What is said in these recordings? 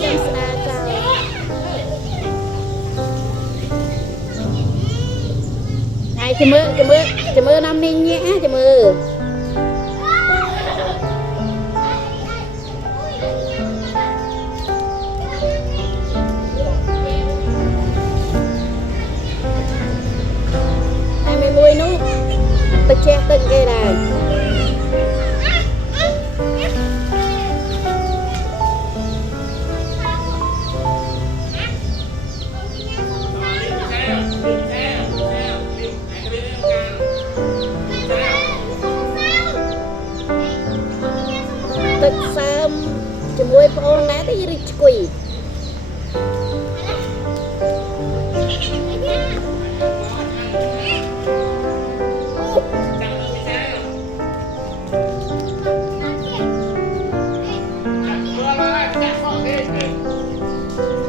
Chân xa chào. Này chùm mưa năm ninh nhé chùm mưa. Hai mươi mùi nú, tự che từng cái này. Tức sớm cho mùi phong ná tới rich quỷ.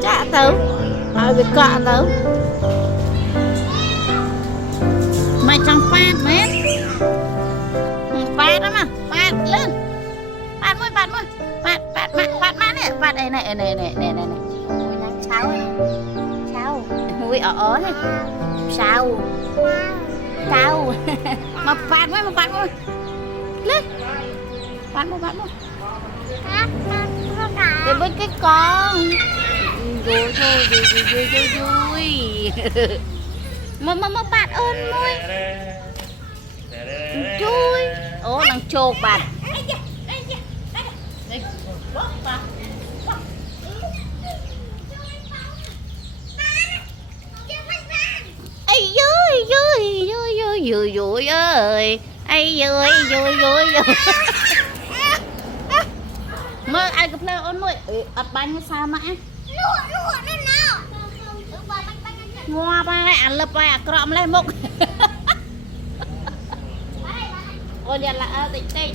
Chả tớ ở việc cọ tớ mày chẳng phát mến phát đó mà phát lên phát môi phát nè phát này ôi nắng cháu ui ở này sao mà phát môi lên phát môi để với cái con vui mà bạn ơn môi chui ố đang chô bạn ai vui ơi ai vui mơ ai gặp leo ôn môi ập bánh sao mà ngoa ba lại ăn lập bài cọm lên mục ôi giờ là tỉnh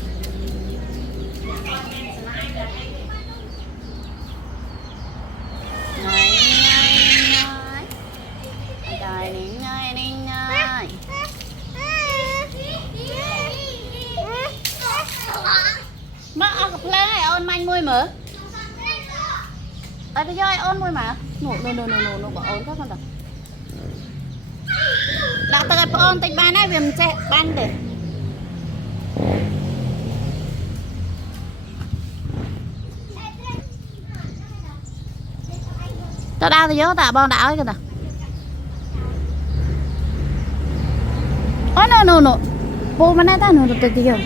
mà gặp lên này ôn manh môi mở ở đây ơi ôn môi mà nổ bỏ ôn các con đâu đã tới ôn tịch ban này vì mình sẽ ban để tao đau thì nhớ tạ bon đảo ấy kìa nè oh no bố mà nãy ta nó được tiêu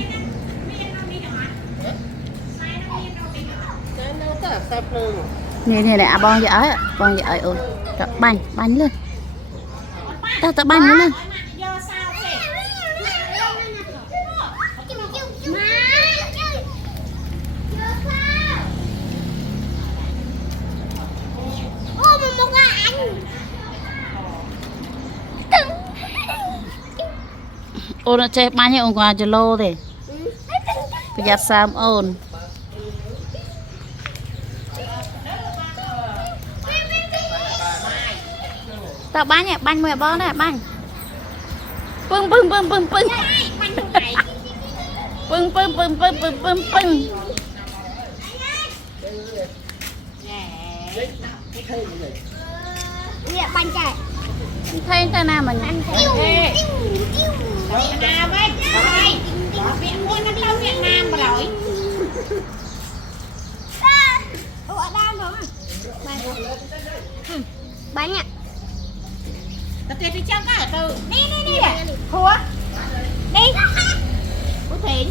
nè à bon vậy ơi bánh lên ta bánh lên ôn nó chơi bánh ông qua cho lô thì bây giờ sao ôn tao bánh mẹ bó này bánh pưng nè bánh chạy thấy ta nào mình ăn nào với Việt Nam nó lâu Việt Nam mà rồi ở đâu rồi bánh ạ tập tiền đi chơi cả từ đi nè thua đi cô Thiện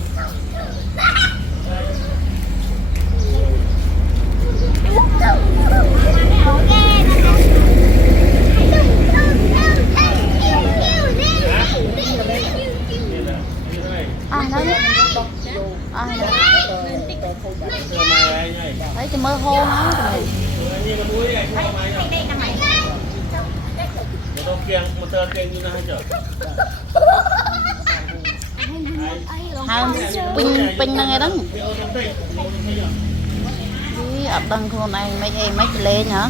đấy cho mơ hôn nó pin năng đó ập đằng con này mấy lên hả